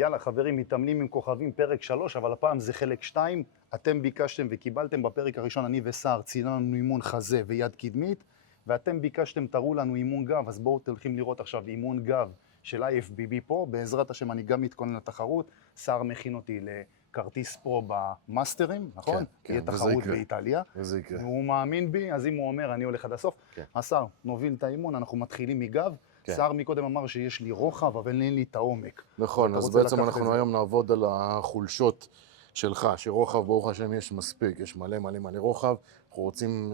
יאללה, חברים, מתאמנים עם כוכבים, פרק 3, אבל הפעם זה חלק 2. אתם ביקשתם וקיבלתם בפרק הראשון, אני וסער, צילמנו אימון חזה ויד קדמית, ואתם ביקשתם, תראו לנו אימון גב, אז בואו תלכים לראות עכשיו אימון גב של IFBB פה. בעזרת השם אני גם מתכונן לתחרות. סער מכין אותי לכרטיס פה במאסטרים, נכון? כן, יהיה תחרות באיטליה. וזה יקרה. הוא מאמין בי, אז אם הוא אומר, אני הולך עד הסוף. כן. הסער, נוביל את האימון, אנחנו מתחילים מגב. כן. סער מקודם אמר שיש לי רוחב, אבל אין לי את העומק. נכון, אז בעצם אנחנו היום נעבוד על החולשות שלך, שרוחב, ברוך השם, יש מספיק, יש מלא מלא מלא רוחב. אנחנו רוצים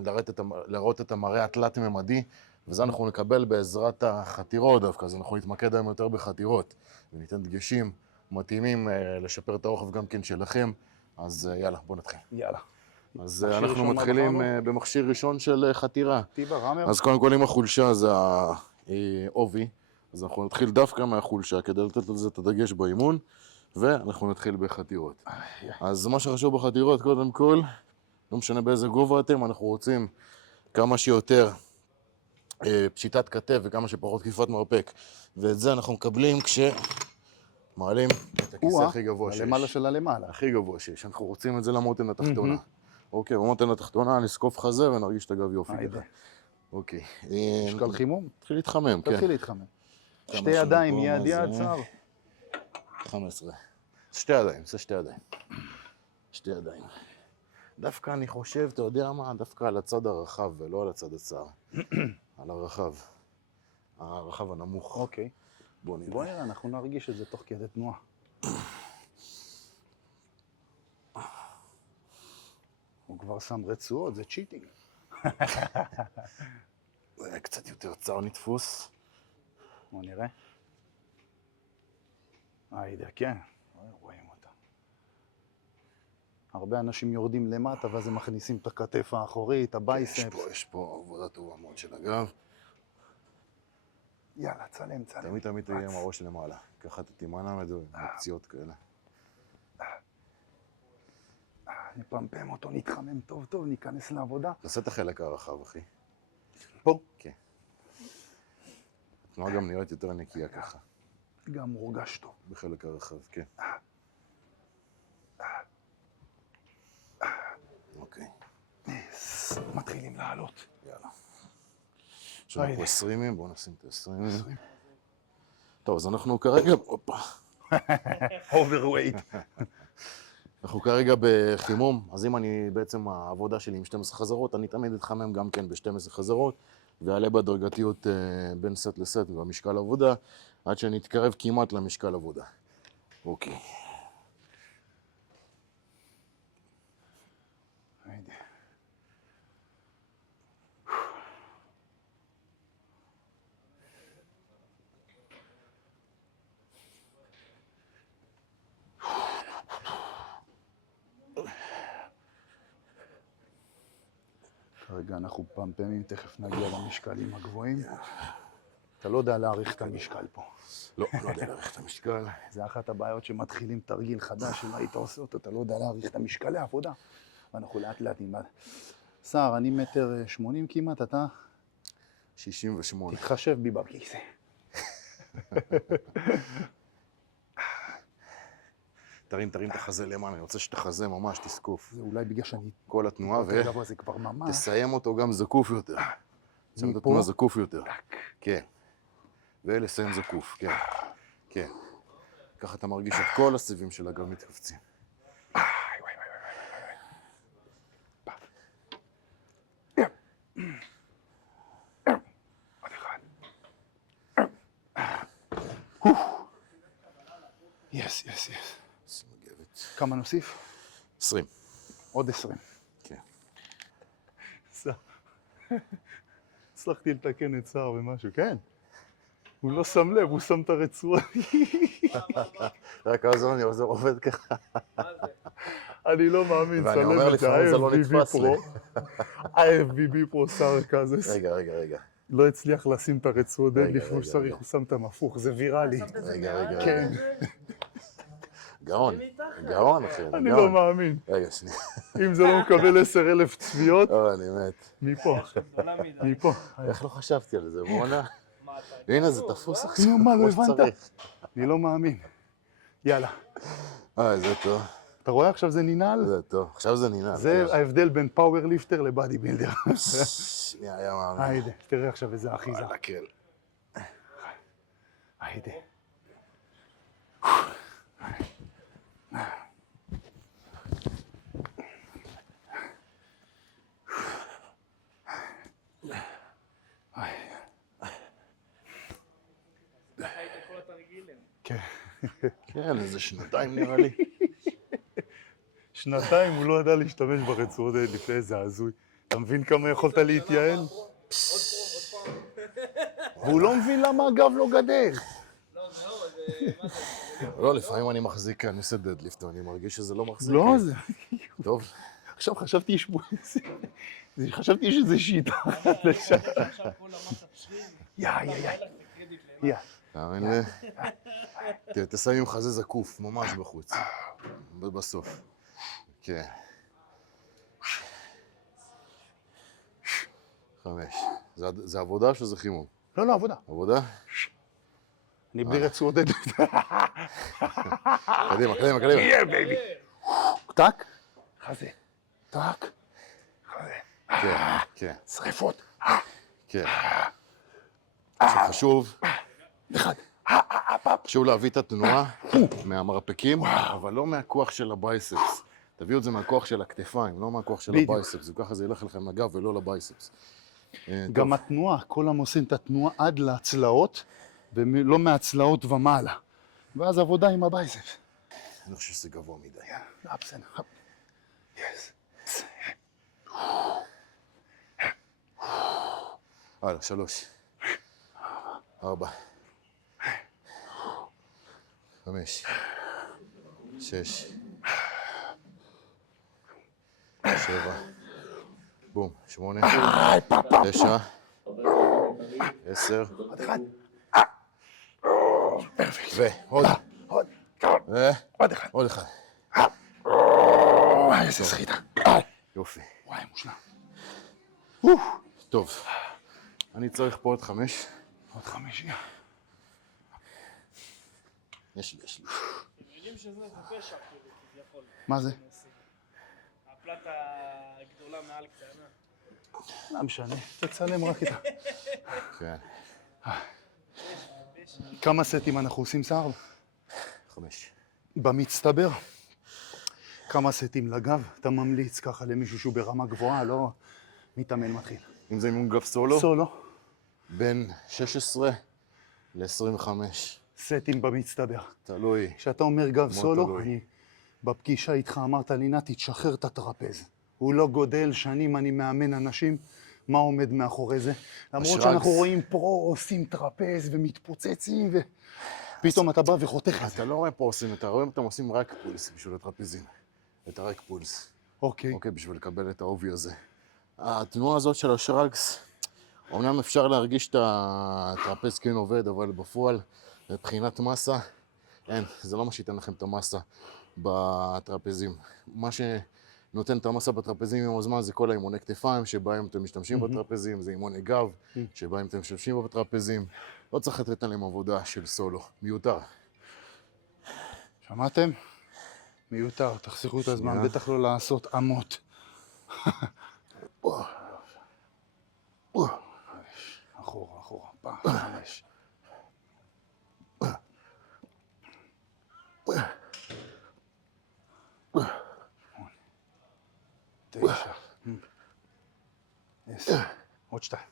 לראות את המראה התלת-ממדי, וזה אנחנו נקבל בעזרת החתירות דווקא, אז אנחנו נתמקד היום יותר בחתירות, וניתן דגשים מתאימים לשפר את הרוחב גם כן שלכם, אז יאללה, בואו נתחיל. יאללה. אז אנחנו מתחילים במכשיר ראשון של חתירה. טיבה, ראמר. אז קודם כל עם החולשה זה העובי, אז אנחנו נתחיל דווקא מהחולשה כדי לתת לזה את הדגש באימון, ואנחנו נתחיל בחתירות. אז מה שחשוב בחתירות, קודם כל, לא משנה באיזה גובה אתם, אנחנו רוצים כמה שיותר פשיטת כתף וכמה שפחות תקיפת מרפק. ואת זה אנחנו מקבלים כשמעלים את הכיסא הכי גבוה שיש. למעלה של הלמעלה. הכי גבוה שיש. אנחנו רוצים את זה למותן התחתונה. אוקיי, במותן התחתונה נזקוף חזה ונרגיש את הגב יופי ככה. אוקיי. משקל חימום? תתחיל להתחמם, כן. תתחיל להתחמם. שתי ידיים, יד, סער. 15. שתי ידיים, זה שתי ידיים. שתי ידיים. דווקא אני חושב, אתה יודע מה? דווקא על הצד הרחב ולא על הצד הצר. על הרחב. הרחב הנמוך. אוקיי. בוא נראה. בוא נראה, אנחנו נרגיש את זה תוך כדי תנועה. הוא כבר שם רצועות, זה צ'יטינג. זה קצת יותר צר נתפוס. בוא נראה. היידה, כן. רואים אותה. הרבה אנשים יורדים למטה, ואז הם מכניסים את הכתף האחורית, הבייספס. יש פה עבודה טובה מאוד של הגב. יאללה, צלם. תמיד תהיה עם הראש למעלה. ככה אתה תימנע מפציעות כאלה. נפמפם אותו, נתחמם טוב, ניכנס לעבודה. תעשה את החלק הרחב, אחי. פה? כן. התנועה גם נראית יותר נקייה ככה. גם מורגש טוב. בחלק הרחב, כן. אוקיי. מתחילים לעלות. יאללה. יש לנו פה 20, בואו נשים את ה-20. טוב, אז אנחנו כרגע... הופה. אוברווייט. אנחנו כרגע בחימום, אז אם אני בעצם העבודה שלי עם 12 חזרות, אני תמיד אתחמם גם כן ב-12 חזרות, ועלה בהדרגתיות בין סט לסט במשקל עבודה, עד שאני אתקרב כמעט למשקל עבודה. אוקיי. היידה. כרגע אנחנו פמפמים, תכף נגיע למשקלים הגבוהים. אתה לא יודע להעריך את המשקל פה. לא יודע להעריך את המשקל. זה אחת הבעיות שמתחילים תרגיל חדש, אם היית עושה אותו, אתה לא יודע להעריך את המשקלי העבודה. ואנחנו לאט לאט נלמד. סער, אני 1.80 מטר כמעט, אתה? 68. תתחשב בי בכיסא. תרים את החזה למעלה, אני רוצה שתחזה ממש תסקוף. זה אולי בגלל שאני... כל התנועה, זה כבר ממש... תסיים אותו גם זקוף יותר. תסיים את התנועה זקוף יותר. כן. ולסיים זקוף, כן. כן. ככה אתה מרגיש את כל הסיבים של הגב מתכווצים. עוד אחד. יס. כמה נוסיף? 20. עוד 20. כן. הצלחתי לתקן את סער במשהו, כן. הוא לא שם לב, הוא שם את הרצועה. רק אז אני עובד ככה. אני לא מאמין, ואני אומר לפעמים זה לא נתפס לי. IFBB פרו סער כזה. רגע. לא הצליח לשים את הרצועה די לפני שצריך, הוא שם את המפוך, זה ויראלי. רגע. כן. גאון אחי. אני לא מאמין. רגע, שנייה. אם זה לא מקבל 10,000 צפיות, אני מת. מפה. איך לא חשבתי על זה, בואנה. הנה, זה תפוס עכשיו מה, לא כמו הבנת? שצריך. אני לא מאמין. יאללה. זה טוב. אתה רואה עכשיו זה ננעל? זה טוב. עכשיו זה נינל. זה ההבדל בין פאוור ליפטר לבאדי בילדר. שנייה, היה מאמין. היידה, תראה עכשיו איזה אחיזה. וואלה, כן. היידה. כן. כן, איזה שנתיים נראה לי. שנתיים הוא לא ידע להשתמש ברצועות האלה לפני איזה הזוי. אתה מבין כמה יכולת להתייעל? והוא לא מבין למה הגב לא גדל. לא, לפעמים אני מחזיק, אני עושה דדליפט, ואני מרגיש שזה לא מחזיק. לא, זה... טוב. עכשיו חשבתי חשבתי שזה שיטה. יא. תאמין לי. תסיים עם חזה זקוף, ממש בחוץ. בסוף. כן. 5. זה עבודה או שזה חימום? לא, עבודה. עבודה? אני בלי רצועות דדליפט. קדימה. יא בייבי. טק. חזה. טק. חזה. כן. שריפות. כן. חשוב. אחד. חשוב להביא את התנועה מהמרפקים, אבל לא מהכוח של הבייספס. תביאו את זה מהכוח של הכתפיים, לא מהכוח של הבייספס, וככה זה ילך לכם לגב ולא לבייספס. גם התנועה, כולם עושים את התנועה עד להצלעות, ולא מהצלעות ומעלה. ואז עבודה עם הבייספס. אני חושב שזה גבוה מדי. בסדר. הלאה, 3. 4. 5. 6. 7. בום. 8. 9. 10. עוד אחד. ועוד. עוד אחד. עוד אחד. איזה סחיטה. יופי. וואי, מושלם. טוב. אני צריך פה עוד 5. עוד 5. יש לי. אתם יודעים שזה פשע, כביכול. מה זה? הפלטה הגדולה מעל קטנה. לא משנה, תצלם רק איתה. כן. כמה סטים אנחנו עושים, סער? 5. במצטבר. כמה סטים לגב? אתה ממליץ ככה למישהו שהוא ברמה גבוהה, לא מתאמן מתחיל. אם זה אימון גב סולו? סולו. בין 16 ל-25. סטים במצטבר. תלוי. כשאתה אומר גב מאוד סולו, תלוי. אני בפגישה איתך אמרת לי, נתי, תשחרר את הטרפז. הוא לא גודל, שנים אני מאמן אנשים, מה עומד מאחורי זה? למרות השרגס. שאנחנו רואים פרו עושים טרפז ומתפוצצים, ופתאום אתה בא וחותך את זה. אתה לא רואה פה עושים, אתה רואה אותם עושים רק פולס בשביל הטרפזים. את הרק פולס. אוקיי. אוקיי, בשביל לקבל את העובי הזה. התנועה הזאת של השרגס, אמנם אפשר להרגיש את הטרפז כן עובד, אבל בפועל, מבחינת מסה, אין, זה לא מה שייתן לכם את המסה בטרפזים. מה שנותן את המסה בטרפזים עם הזמן זה כל האימוני כתפיים, שבהם אתם משתמשים בטרפזים, זה אימוני גב, שבהם אתם משתמשים בטרפזים. לא צריך לתת עליהם עבודה של סולו, מיותר. שמעתם? מיותר, תחסכו את הזמן, בטח לא לעשות אמות. אחורה, פעם, 5. 9. 10. עוד 2.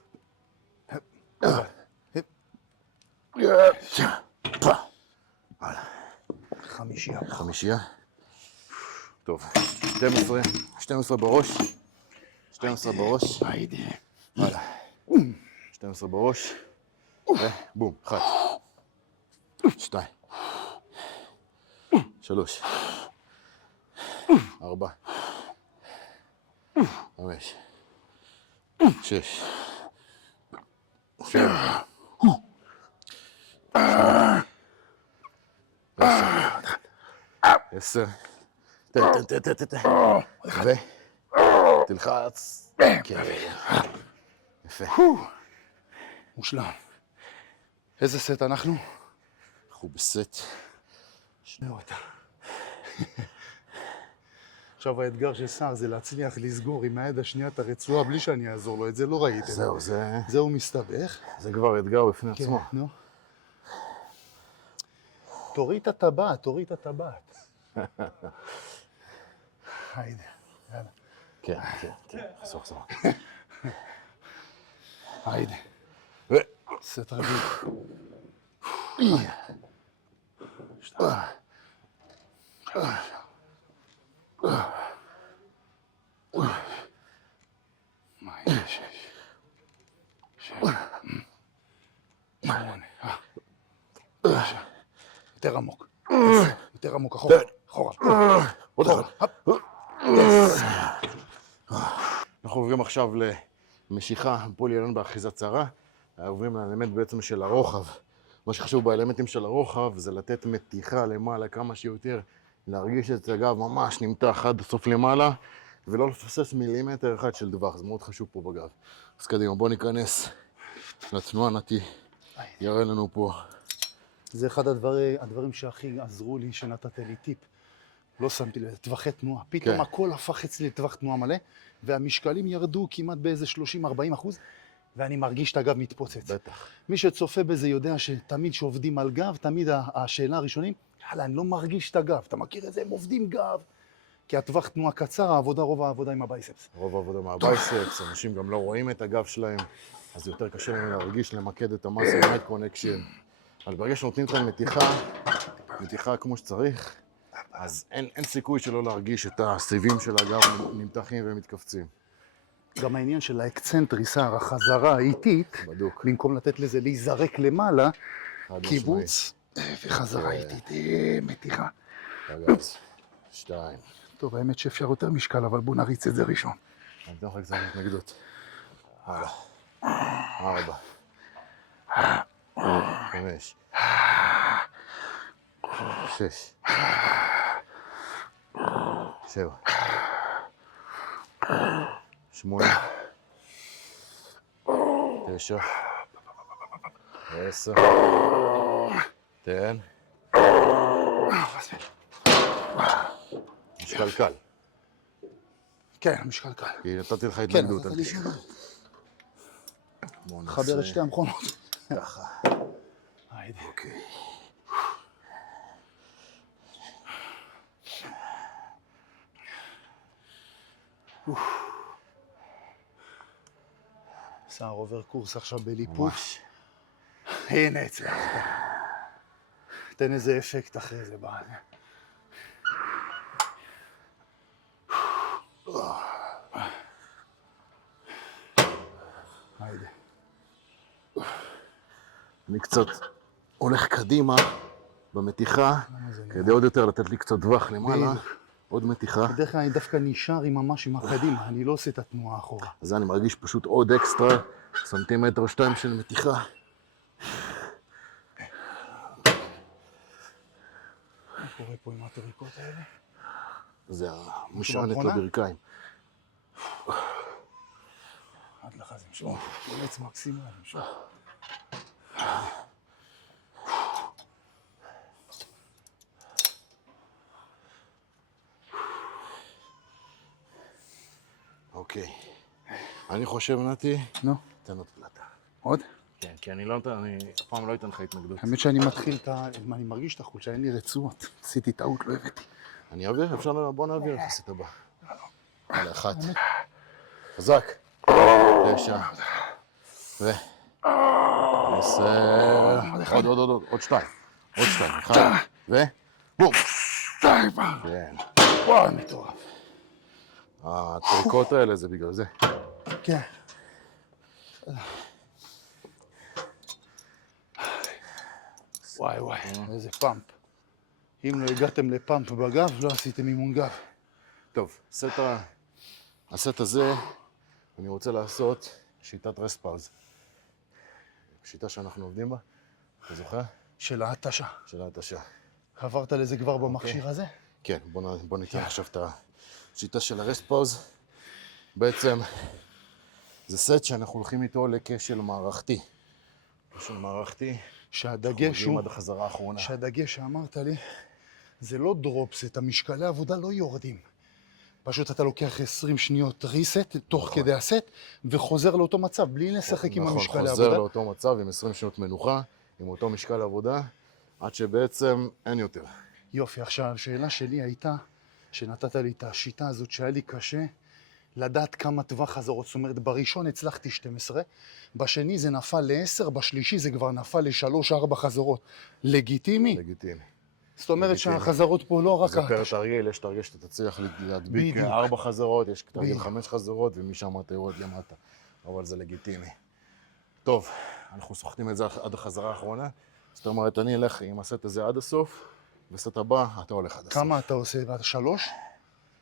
5. חמישייה. טוב, 12 בראש. 12 בראש. היידה. הלאה. 12 בראש. ובום, 1. 2. 3. 4. 5. 6. 7. 10. תן. ותלחץ. יפה. מושלם. איזה סט אנחנו? אנחנו בסט שני אותה. עכשיו האתגר של סער זה להצליח לסגור עם היד השנייה את הרצועה בלי שאני אעזור לו, את זה לא ראיתם. זהו, זהו מסתבך. זה כבר אתגר בפני עצמו. כן, נו. תוריד את הטבעת, תוריד את הטבעת. היידה, יאללה. כן, חסוך. היידה. ו... סט רביעי. מה יש? שבע. שמונה. תשע. יותר עמוק. יותר עמוק, אחורה. עוד אחד. אנחנו עוברים עכשיו למשיכה פולי-אלן באחיזת צרה. עוברים לאלמנט בעצם של הרוחב. מה שחשוב באלמנטים של הרוחב זה לתת מתיחה למעלה כמה שיותר, להרגיש את הגב ממש נמתח עד הסוף למעלה, ולא לפסס מילימטר אחד של טווח, זה מאוד חשוב פה בגב. אז קדימה, בוא ניכנס לתנועה, נתי יראה לנו פה. זה אחד הדברים שהכי עזרו לי, שנתת לי טיפ. לא שמתי לב, טווחי תנועה. פתאום הכל הפך אצלי לטווח תנועה מלא, והמשקלים ירדו כמעט באיזה 30-40%, ואני מרגיש את הגב מתפוצץ. בטח. מי שצופה בזה יודע שתמיד שעובדים על גב, תמיד השאלה הראשונים, יאללה, אני לא מרגיש את הגב. אתה מכיר את זה? הם עובדים גב. כי הטווח תנועה קצר, רוב העבודה עם הבייספס. רוב העבודה מהבייספס, אנשים גם לא רואים את הגב שלהם, אז יותר קשה להם להרגיש, למקד את המסל נייט קונקשן. אבל ברגע שנותנים לך מתיחה כמו שצריך, אז אין סיכוי שלא להרגיש את הסיבים של הגב נמתחים ומתכווצים. גם העניין של האקצנטריס, החזרה האיטית, בדוק. במקום לתת לזה להיזרק למעלה, חד קיבוץ וחזרה איטית, מתיחה. רגז, 2. טוב, האמת שאפשר יותר משקל, אבל בוא נריץ את זה ראשון. אני אתן לך קצת התנגדות. הלאה. 4. 5. 6. 7. 8. 9. 10. תן. משקל קל. כן, המשקל קל. כי נתתי לך כן, התנגדות. נתת לי שונה. בוא חבר נעשה את שתי המכונות. ככה. היידה. אוקיי. סער עובר קורס עכשיו בליפוף. ממש. הנה הצלחת. תן איזה אפקט אחרי זה בעד. היידה. אני קצת הולך קדימה במתיחה, כדי עוד יותר לתת לי קצת טווח למעלה. עוד מתיחה. בדרך כלל אני דווקא נשאר ממש עם הקדימה, אני לא עושה את התנועה האחורה. אז אני מרגיש פשוט עוד אקסטרה, סנטימטר או 2 של מתיחה. מה קורה פה עם הטריקות האלה? זה המשענת במכונה? לברכיים. עד לך זה משוך, קולץ מקסימלי, משוך. אוקיי. אני חושב, נתי, נו, תן עוד פלטה. עוד? כן, כי אני אף פעם לא אתן לך התנגדות. האמת שאני מתחיל אני מרגיש את החולשה, אין לי רצועות. עשיתי טעות, לא הבאתי. אני אעביר? בוא נעביר את הסט הבא. יאללה, 1. חזק. 9. ו... 10. עוד 2. עוד 2. 1. ו... בום. כן. וואו, מטורף. הטריקות האלה זה בגלל זה. כן. וואי, איזה פאמפ. אם לא הגעתם לפאמפ בגב, לא עשיתם אימון גב. טוב, הסט הזה, אני רוצה לעשות שיטת רספאוז. שיטה שאנחנו עובדים בה, אתה זוכר? של ההתשה. של ההתשה. עברת לזה כבר במכשיר הזה? כן, בוא ניתן עכשיו את השיטה של הרספאוז. בעצם, זה סט שאנחנו הולכים איתו לכשל מערכתי. כשל מערכתי, שהדגש הוא, עד החזרה האחרונה. שהדגש שאמרת לי, זה לא דרופסט, המשקלי עבודה לא יורדים. פשוט אתה לוקח 20 שניות ריסט תוך כדי הסט, וחוזר לאותו מצב, בלי לשחק עם המשקלי נכון, עבודה. חוזר לאותו מצב עם 20 שנות מנוחה, עם אותו משקל עבודה, עד שבעצם אין יותר. יופי, עכשיו, השאלה שלי הייתה, שנתת לי את השיטה הזאת שהיה לי קשה, לדעת כמה טווח חזרות. זאת אומרת, בראשון הצלחתי 12, בשני זה נפל ל-10, בשלישי זה כבר נפל ל-3-4 חזרות. לגיטימי? לגיטימי. זאת אומרת לגיטימי. שהחזרות פה לא רק... זה פר תרגיל, יש תרגיל שאתה תצליח להדביק בדיוק. 4 חזרות, יש תרגיל בדיוק. 5 חזרות, ומשם אתה יורד למטה. אבל זה לגיטימי. טוב, אנחנו סוחטים את זה עד החזרה האחרונה. זאת אומרת, אני אלך עם הסט הזה עד הסוף, בסט הבא אתה הולך עד הסוף. כמה אתה עושה? 3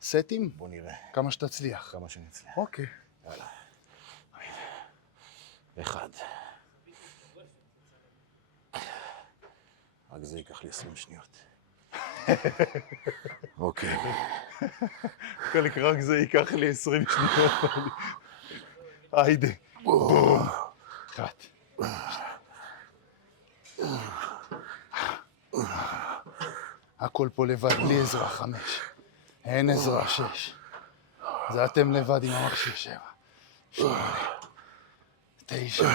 סטים? בוא נראה כמה שתצליח. כמה שנצליח. אוקיי. יאללה. 1. רק זה ייקח לי 20 שניות. אוקיי. חלק רק זה ייקח לי 20 שניות. היידה. בום. 1. הכל פה לבד, בלי עזרה. 5. אין עזרה. 6. זה אתם לבד עם המכשיר. 7. 8. 9.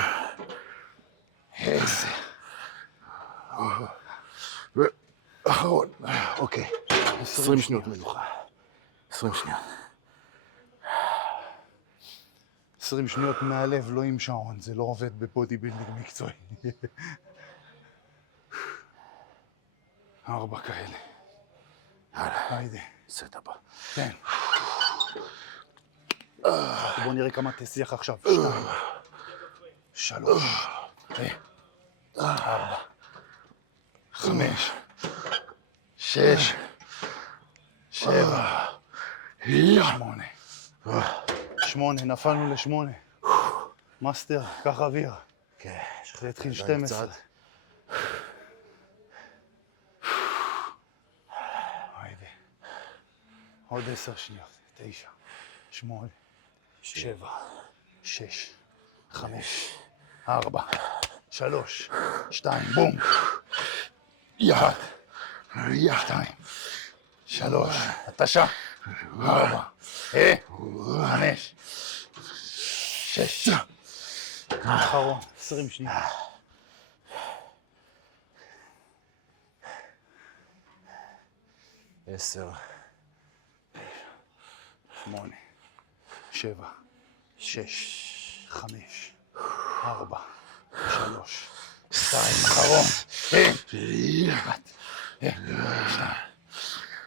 10. אחרון. אוקיי. 20 שניות מנוחה. 20 שניות. 20 שניות מהלב, לא עם שעון, זה לא עובד בבודי בילדינג מקצועי. 4 כאלה. יאללה. היידה. סט הבא. תן. בוא נראה כמה תצליח עכשיו. 2. 3. 4. 5. 6. 7. 8. 8, נפלנו ל8. מאסטר, קח אוויר. כן. זה התחיל 12. היידה. עוד 10 שניות. 9. 8. 7. 6. 5. 4. 3. 2. בום. 1. 2. 3. התשה. 4. 5. 6. אחרון. 20 שניות. 10. 8. 7. 6. 5. 4. 3. 2. אחרון. 1. 2.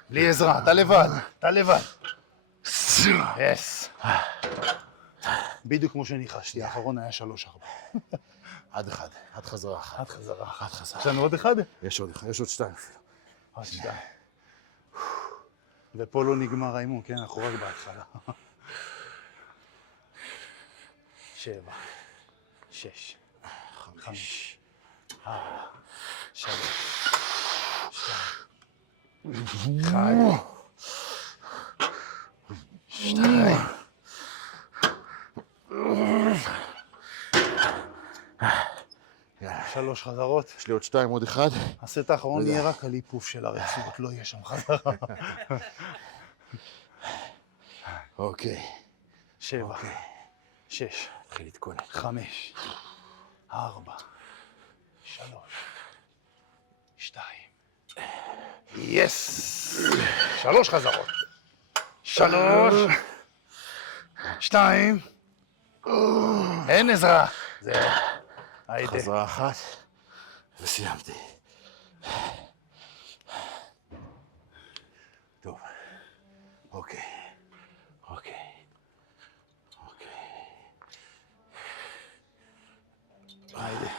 בלי עזרה, אתה לבד. אתה לבד. יס. בדיוק כמו שניחשתי, האחרון היה 3-4. עד 1. עד חזרה 1. עד חזרה. עד חזרה. יש לנו עוד אחד? יש עוד 2 אפילו. עוד 2. ופה לא נגמר האימון, כן? אנחנו רק בהתחלה. 7. 6. 5. 4. 3. 2. 1. 2. 3 חזרות. יש לי עוד 2, עוד 1. הסט האחרון יהיה רק על היפוף של הרציפות, לא יהיה שם חזרה. אוקיי. 7. 6. התחיל להתכונן. 5. 4. 3. 2. יס! 3 חזרות. 3. 2. אין עזרה. זהו. היידה. חזרה 1. וסיימתי. טוב. אוקיי. היידה.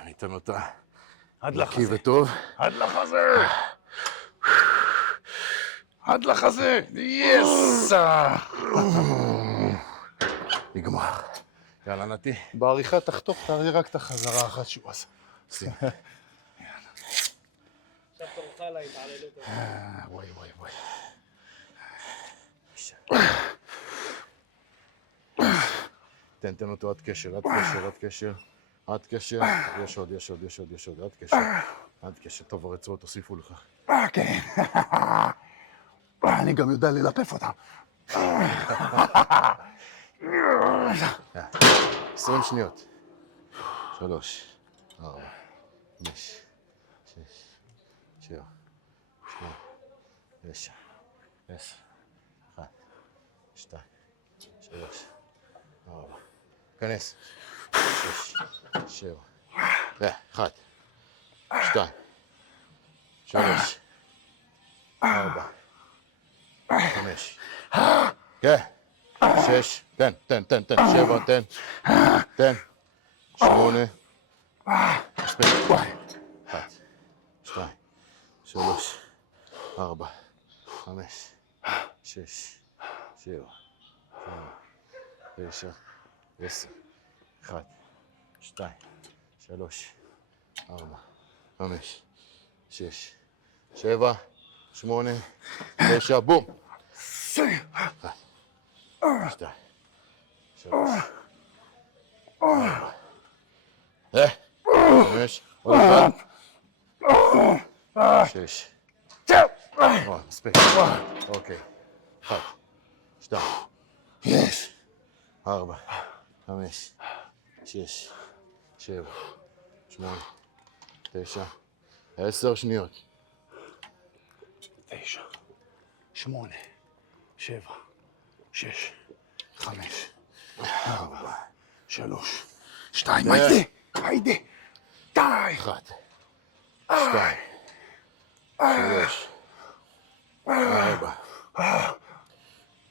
אני אתן אותה. עד נקי לחזה. וטוב. עד לחזה. עד לחזה. יס! נגמר. יאללה, נתי. בעריכה תחתוך, תראה רק את החזרה האחת שהוא עשה. שים. עכשיו תורך על ההתעללות הזאת. וואי. תן אותו עד קשר. עד קשר. יש עוד. עד קשר. עד כשטוב הרצועות תוסיפו לך. כן. אני גם יודע ללפף אותם. 20 שניות. 3, 4, 5, 6, 7, 8, 9, 10, 1, 2, 3, 4, כנס. 6, 7, 1, 2, 3, 4, 5, כן, 6, תן, 7, תן, 8, מספיק, 1, 2, 3, 4, 5, 6, 7, 9, 10, 1, 2, 3, 4, 5, 6, 7, 8, 9, בום! 1, 2, 3, 4, 5, עוד אחד, 6, מספיק, אוקיי, 1, 2, 4, 5, 6, 7, 8, 9, 10 שניות. 9, 8, 7, 6, 5, 4, 3, 2, היידה, די! 1, 2, 3, 4,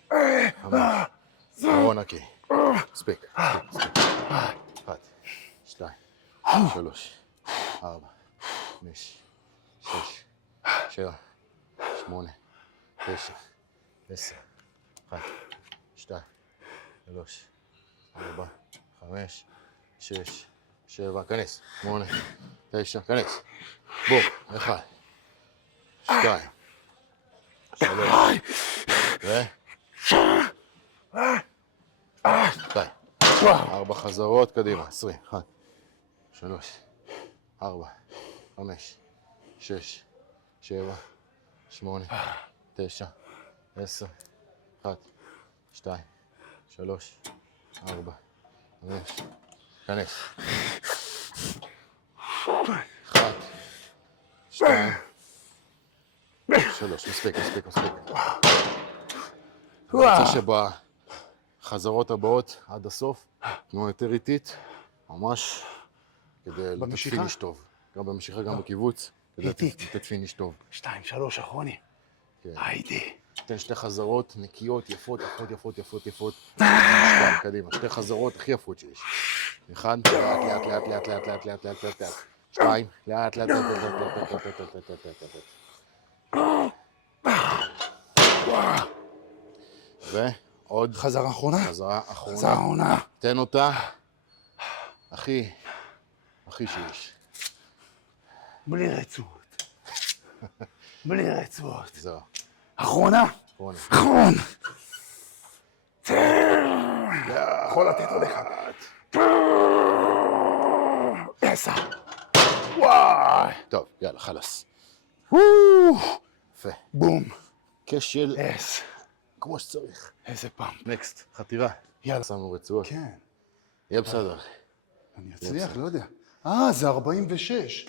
5, אחרון נקי. מספיק. 1, 2, 3, 4, 5, 6, 7, 8, 9, 10, 1, 2, 3, 4, 5, 6, 7, כנס, 8, 9, כנס, בום, 1, 2, 3, די, 4 חזרות, קדימה, 20, 1, 3, 4, 5, 6, 7, 8, 9, 10, 1, 2, 3, 4, 5, כנס. 1, 2, 3, מספיק. אני רוצה שבחזרות הבאות עד הסוף, תנו יותר איטית, ממש, כדי לתת במשיכה? פיניש טוב. גם במשיכה, גם בקיבוץ, כדי איטית. לתת פיניש טוב. 2, 3 אחרונים. כן. היידה. תן 2 חזרות נקיות, יפות. 2, קדימה, 2 חזרות הכי יפות שיש. 1, לאט. 2, לאט. ועוד חזרה אחרונה? חזרה חזרה אחרונה. אחרונה. תן אותה הכי שיש. בלי רצועות. זהו, אחרונה? אחרונה. אחרון. יכול לתת עוד אחד. 10. וואי. טוב, יאללה, חלאס. וואו. יפה. בום. כשל אס. כמו שצריך. איזה פעם. נקסט, חתירה. יאללה. שמנו רצועות. כן. יהיה בסדר. אני אצליח, לא יודע. זה 46.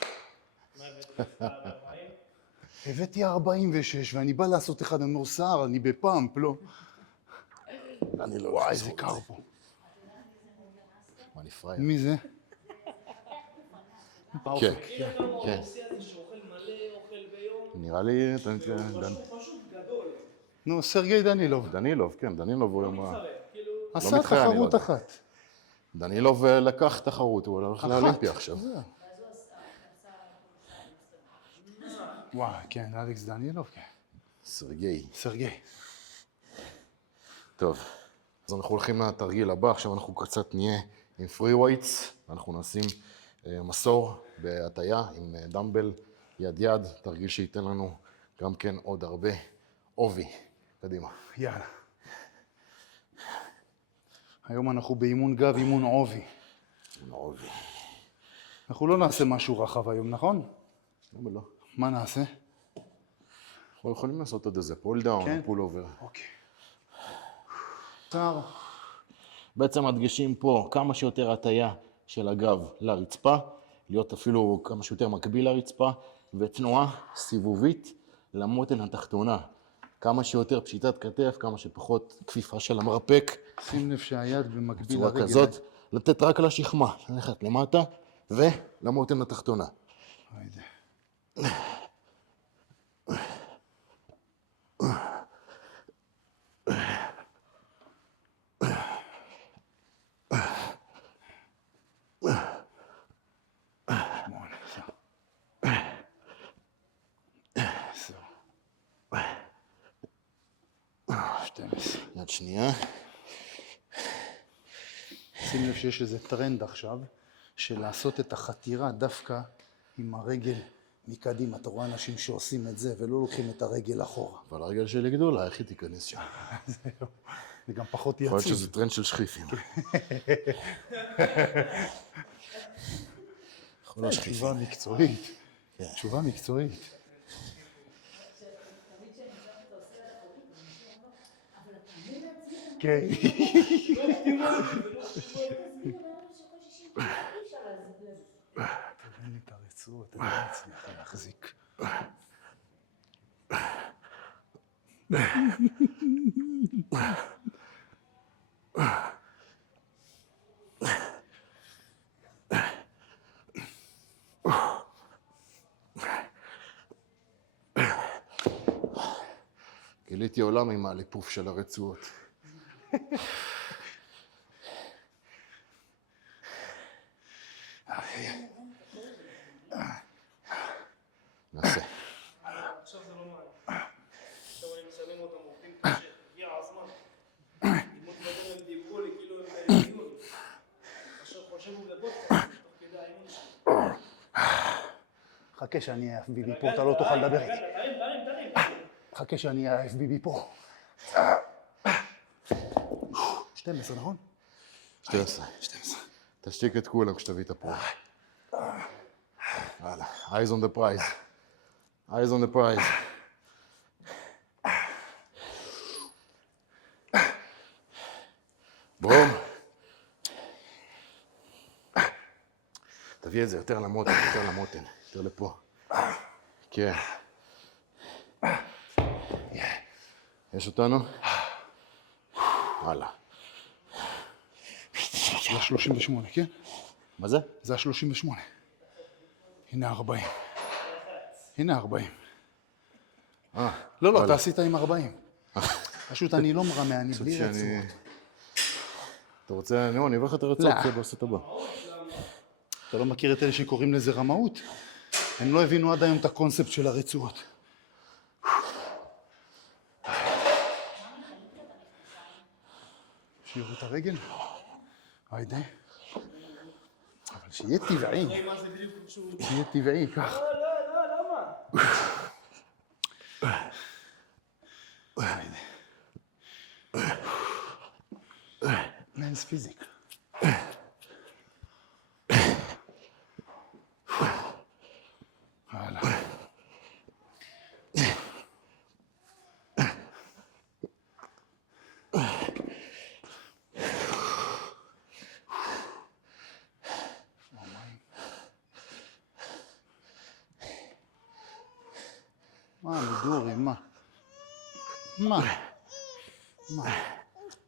הבאתי 46, ואני בא לעשות אחד, אני אומר, סער, אני בפאמפ, לא. אני לא... וואי, איזה קר פה. מה, אני פראייר? מי זה? כן. מכיר כמה הרוסי הזה שאוכל מלא אוכל ביום? נראה לי... פשוט גדול. נו, סרגי דנילוב. דנילוב, כן, דנילוב הוא... כאילו... עשה מתחרה, אני לא תחרות יודע. אחת. דנילוב לקח תחרות, הוא הולך לאולימפיה עכשיו. וואי, כן, אלכס דנילוב, כן. סרגי. סרגי. טוב, אז אנחנו הולכים לתרגיל הבא, עכשיו אנחנו קצת נהיה עם פרי ווייטס, אנחנו נשים מסור בהטיה עם דמבל יד, תרגיל שייתן לנו גם כן עוד הרבה עובי. קדימה. יאללה. היום אנחנו באימון גב, אימון עובי. עובי. אנחנו לא נעשה משהו רחב היום, נכון? למה לא? מה נעשה? אנחנו יכולים לעשות עוד איזה פול דאון, כן? פול אובר. אוקיי. סער. בעצם מדגישים פה כמה שיותר הטיה של הגב לרצפה, להיות אפילו כמה שיותר מקביל לרצפה, ותנועה סיבובית למותן התחתונה. כמה שיותר פשיטת כתף, כמה שפחות כפיפה של המרפק. שים לב שהיד במקביל בצורה לרגל. כזאת, לתת רק לשכמה, ללכת למטה ולמותן התחתונה. היידה. שמונה, עשר. 12. יד שנייה. שים לב שיש איזה טרנד עכשיו של לעשות את החתירה דווקא עם הרגל מקדימה. אתה רואה אנשים שעושים את זה ולא לוקחים את הרגל אחורה. אבל הרגל שלי גדולה, איך היא תיכנס שם? זהו. זה גם פחות יכול להיות יציב. שזה טרנד של שכיפים. יכול להיות שכיפים. תשובה מקצועית. כן. תשובה מקצועית. כן. תבין לי את הרצועות, אני לא אצליח להחזיק. גיליתי עולם עם הליפוף של הרצועות. נעשה. עכשיו זה לא מעניין. עכשיו אני משלם אותם עובדים קשה, הגיע הזמן. אם הם דיברו לי כאילו הם באימון. עכשיו חושבו בבודקאסט, תוך כדי האימון שלי. חכה שאני אהיה FBB פה, אתה לא תוכל לדבר איתי. תרים. חכה שאני אהיה FBB פה. 12, נכון? 12. תשתיק את כולם כשתביא את הפרו. הלאה, eyes on the prize. eyes on the prize. בום. תביא את זה יותר למותן, יותר לפה. כן. יש אותנו? הלאה. זה ה-38, כן? מה זה? זה ה-38. הנה 40. הנה 40. לא, אתה עשית עם 40. פשוט אני לא מרמה, אני בלי רצועות. אתה רוצה, אני אביא לך את הרצועות, לא. זה בסט הבא. אתה לא מכיר את אלה שקוראים לזה רמאות? הם לא הבינו עד היום את הקונספט של הרצועות. שיראו את הרגל? היידה. אבל שיהיה טבעי. מה זה בדיוק שהוא... שיהיה טבעי, כך. לא, למה? היידה. מנס פיזיק. הלאה. מה, מדורי, מה?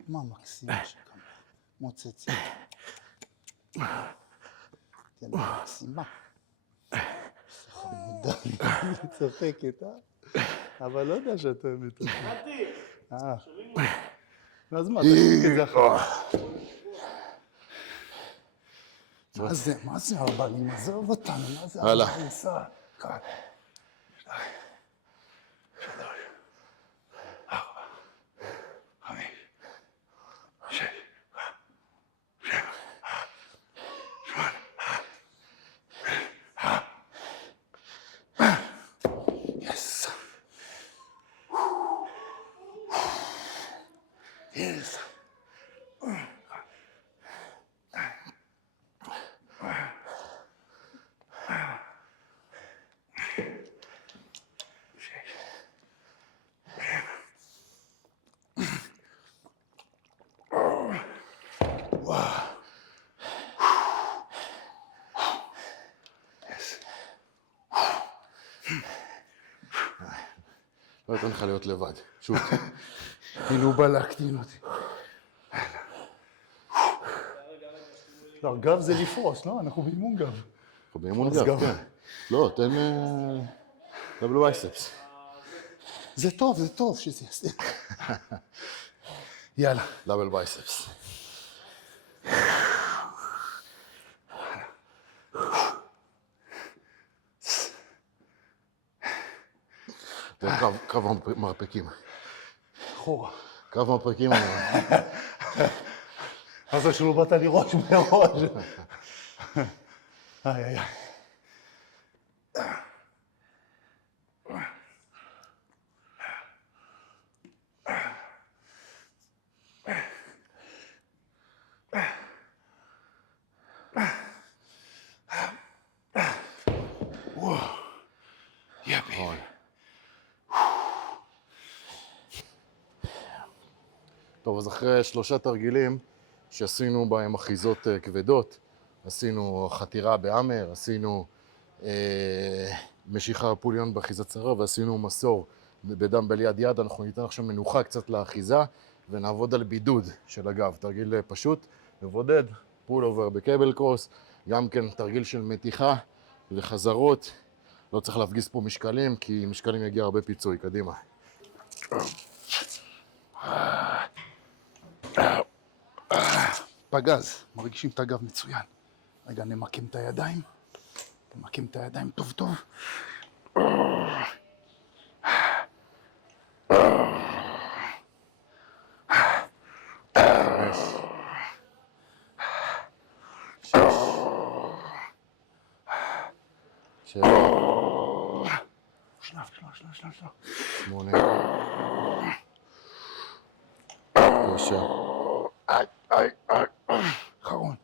מה מקסימה שכמה? מוצצת. תן מקסימה. חמודה לי, היא צוחקת, אבל לא יודע שאתה אוהבת אותי. נתי, שומעים אותי? אז מה, תגיד את זה אחר. מה זה ארבעים? עזוב אותנו, מה זה הלאה. ארבעים? סע, כאן. 5, 6, 7, 8. Yes. Yes. לא אתן לך להיות לבד. שוב. הנה הוא בא להקטין אותי. לא, גב זה לפרוס, לא? אנחנו באימון גב. אנחנו באימון גב, כן. לא, תן דאבל בייספס. זה טוב שזה יעשה. יאללה. דאבל בייספס. זה קרב מרפקים. אחורה. קרב מרפקים. אז זה שלא באת לי ראש מראש. איי. נכון. טוב, אז אחרי 3 תרגילים שעשינו בהם אחיזות כבדות, עשינו חתירה באמר, עשינו משיכה פוליון באחיזת צרה ועשינו מסור בדמבל יד יד. אנחנו ניתן עכשיו מנוחה קצת לאחיזה ונעבוד על בידוד של הגב. תרגיל פשוט, מבודד, פול אובר בקבל קרוס, גם כן תרגיל של מתיחה וחזרות. לא צריך להפגיס פה משקלים, כי משקלים יגיע הרבה פיצוי. קדימה. פגז, מרגישים את הגב מצוין. רגע, נמקם את הידיים. נמקם את הידיים טוב. שלב. 8. 9. אחרון.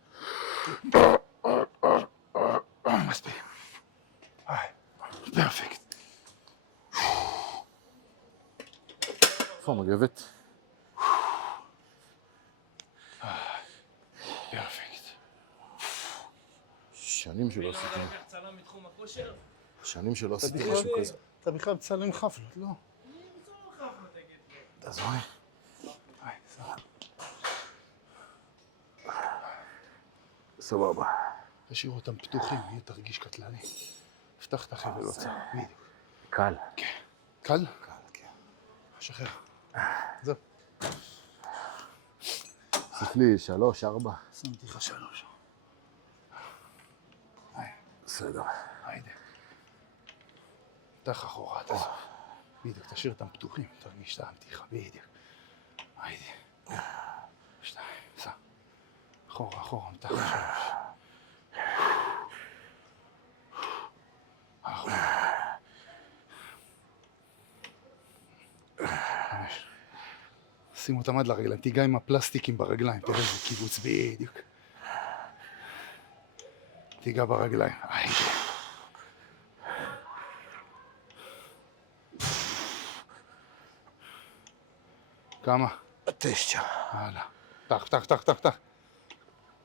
מספיק. פרפקט. איפה המגבת? פרפקט. שנים שלא עשיתי. אתה לקח צלם מתחום הכושר? שנים שלא עשיתי משהו כזה. אתה בכלל מצלם חפלות, לא? אני רוצה לך מה תגיד לי. תעזור לי. סבבה. תשאיר אותם פתוחים, יהיה תרגיש קטלני. פתח את החבל הוצאה, בדיוק. קל. כן. קל? קל, כן. שחרר. זהו. תוסיף לי 3, 4. שמתי לך 3. בסדר. היידה. פתח אחורה, תעזור. בדיוק, תשאיר אותם פתוחים, תרגיש את המתיחה, בדיוק. היידה. 2, סע. אחורה, מתחת 3. אחורה. 5. שים אותם עד לרגליים, תיגע עם הפלסטיקים ברגליים, תראה איזה קיבוץ בדיוק. תיגע ברגליים, היידה. כמה? 9. הלאה. תח.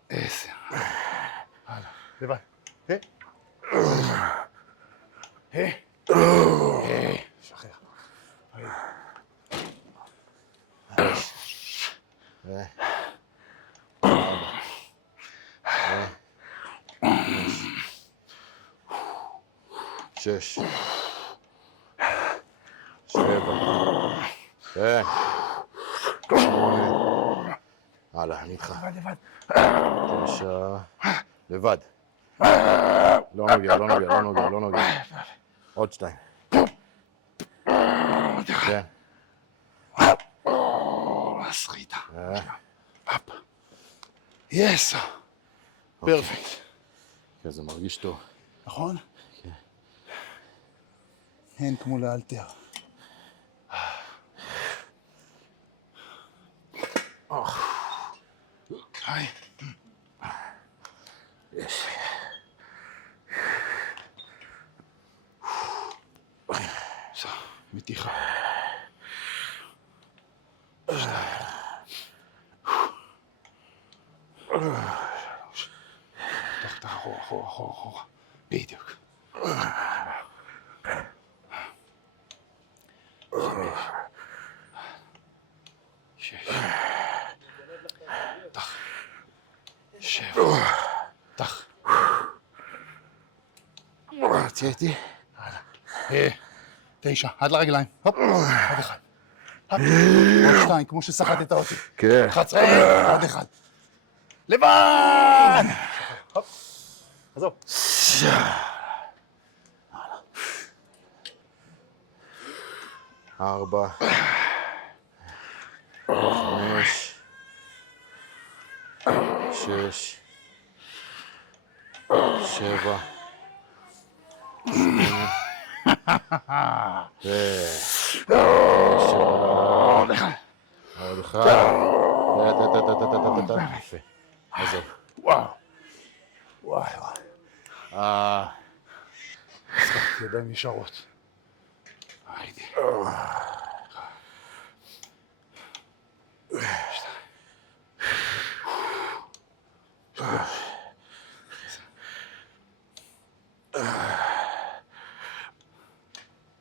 10. הלאה. לבד. שחרר. שש. 7. 8. הלאה, אני איתך. לבד. 9. לבד. לא נוגע. עוד 2. כן. סריטה. אפ. יס. פרפקט. כן, זה מרגיש טוב. נכון? אין כמו לאלתר. היי. יש. מתיחה. 3. תחת אחורה. בדיוק. שש. תח. שבע. תח. תהיה איתי. 9, עד לרגליים. הופ, עוד אחד. הופ, עוד 2, כמו שסחטת אותי. כן. 11, עוד אחד. לבן! הופ, עזוב. 4, 5, 6, 7, 8, עוד אחד. עוד אחד. יפה. עזוב. וואו. וואי וואי. שחקתי ידיים ישרות. הייתי.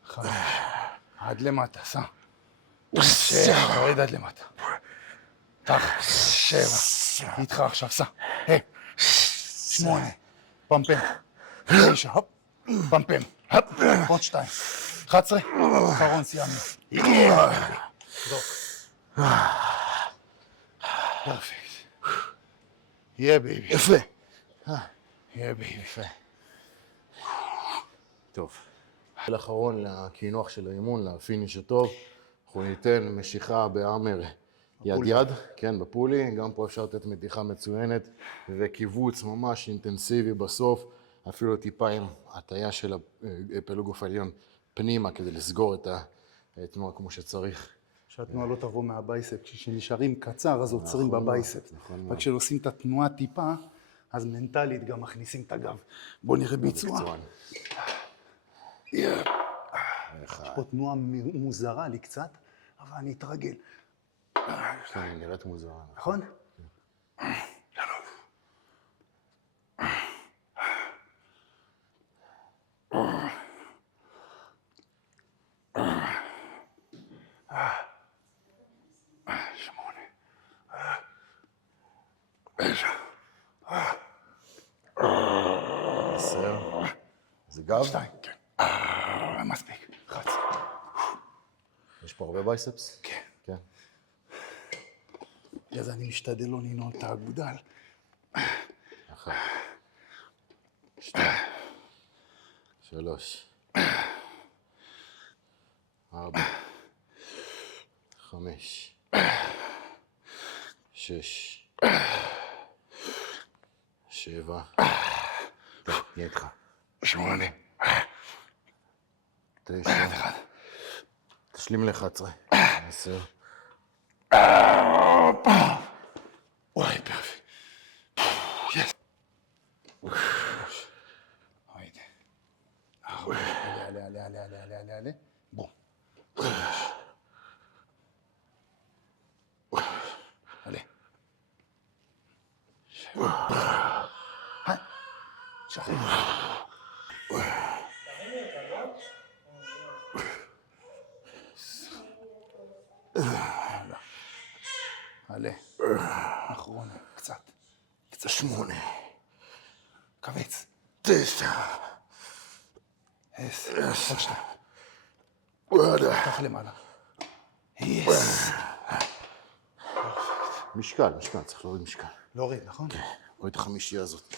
חמש. עד למטה, סע. 6, תוריד עד למטה. תח, 7. איתך עכשיו, סע. 8. פמפם. 9, הופ. פמפם. הופ. עוד 2. 11. אחרון, סיימנו. זוק. פרפקט. יא בייבי. יפה. יא בייבי. יפה. טוב. האחרון לקינוח של האימון, לפיניש הטוב, אנחנו ניתן משיכה באמר יד-יד, כן, בפולי, גם פה אפשר לתת מתיחה מצוינת וקיבוץ ממש אינטנסיבי בסוף, אפילו טיפה עם הטיה של הפלגוף העליון פנימה כדי לסגור את התנועה כמו שצריך. שהתנועה לא תבוא מהבייספ, כשנשארים קצר אז עוצרים נכון, בבייספ. נכון. רק כשעושים את התנועה טיפה, אז מנטלית גם מכניסים את הגב. בוא נראה ביצוע. מקצוען. יש פה תנועה מוזרה לי קצת, אבל אני אתרגל. כן, נראית מוזרה. נכון? שמונה. 9. 10. זה גב? 2, כן. מספיק. 11. יש פה הרבה בייספס? כן. כן. אז אני משתדל לא לנעול את האגודל. 1, 2, 3, 4, 5, 6, 7, טוב, נהיה איתך. 8. 9, תשלים ל-11, 10, וואי, פרפקט. יס. היידה. עלה. בום. 5. עלה. 7. שחרר. עלה. אחרון, קצת. 8, קבץ. 9, 10. עוד 2. קח למעלה. יס. משקל, צריך להוריד משקל. להוריד, נכון? רואה את החמישייה הזאת.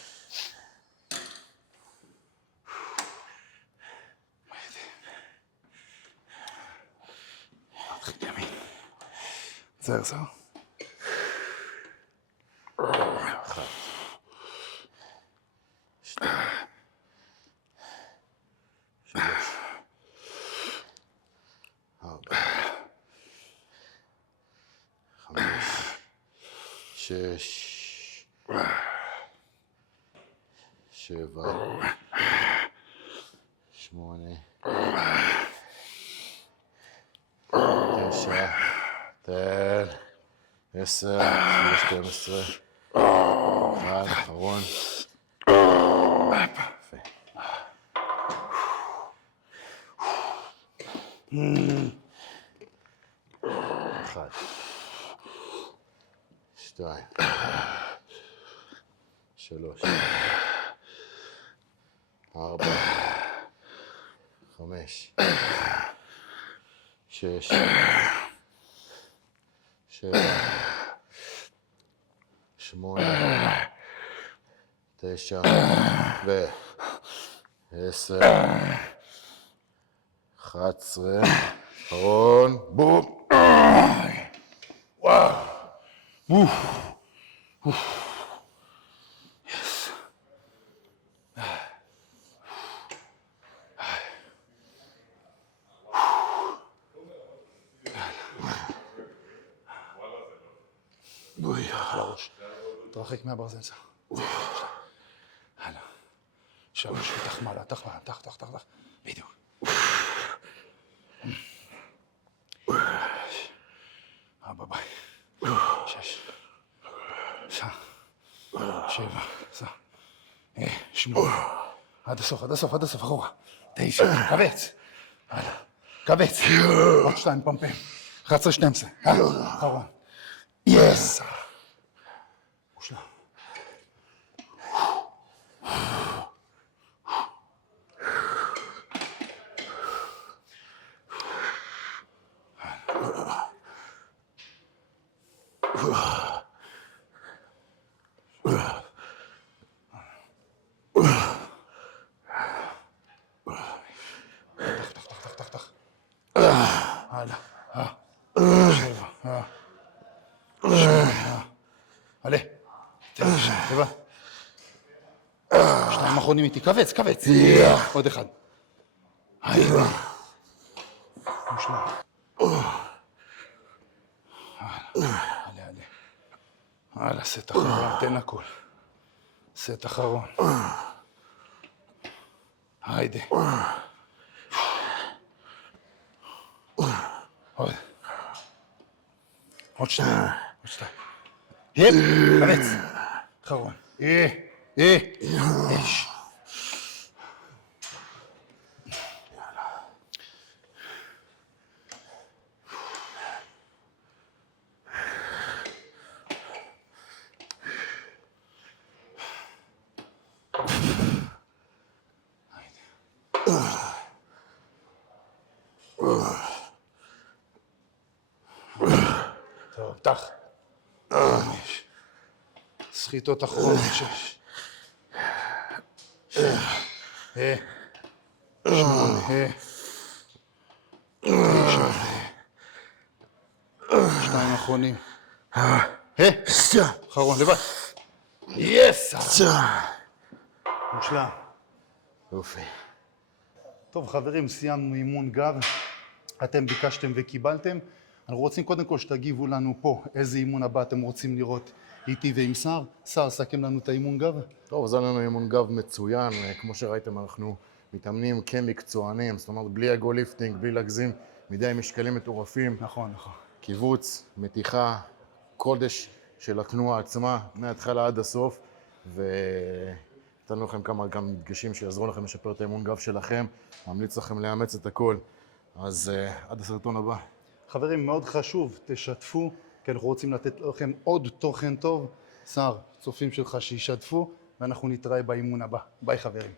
נתחיל ימין. זהו. 1, 2, 3, 4, 5, 6, 7, 8, 9, 10, 12, 1, אחרון. יפה. 1, 2, 3, 4, 5, 6, 7, 8, 9 ו-10, 11, אחרון, בום. וואו. לראש. תרחק מהברזל, סע. הלאה. 3, תח מעלה, תח. בדיוק. 4, ביי. 6. סע. 7, סע. 8. עד הסוף, אחורה. 9, קבץ. הלאה. קבץ. עוד 2 פמפים. 11, 12. אחרון. יס! מושלם. תח. הלאה. 7. 8. עלה. 9. 2 אחרונים איתי. קבץ. עוד 1. מושלם. הלאה, סט אחרון, תן הכל. סט אחרון. היידה. עוד 2. יפ, קבץ. אחרון. יש. טוב, תח. 5. סחיטות אחרונות. 6. 7. 8. 9. 2 אחרונים. אחרון, לבד. יס! מושלם. יופי. טוב חברים, סיימנו אימון גב, אתם ביקשתם וקיבלתם. אנחנו רוצים קודם כל שתגיבו לנו פה איזה אימון הבא אתם רוצים לראות איתי ועם שר. שר, סכם לנו את האימון גב. טוב, אז היה לנו אימון גב מצוין, כמו שראיתם אנחנו מתאמנים כמקצוענים, זאת אומרת בלי אגו ליפטינג, בלי להגזים מדי משקלים מטורפים. נכון. קיבוץ, מתיחה, קודש של התנועה עצמה, מההתחלה עד הסוף, ונתנו לכם כמה גם דגשים שיעזרו לכם לשפר את האימון גב שלכם, ממליץ לכם לאמץ את הכל. אז עד הסרטון הבא. חברים, מאוד חשוב, תשתפו, כי אנחנו רוצים לתת לכם עוד תוכן טוב. שר, צופים שלך שישתפו, ואנחנו נתראה באימון הבא. ביי חברים.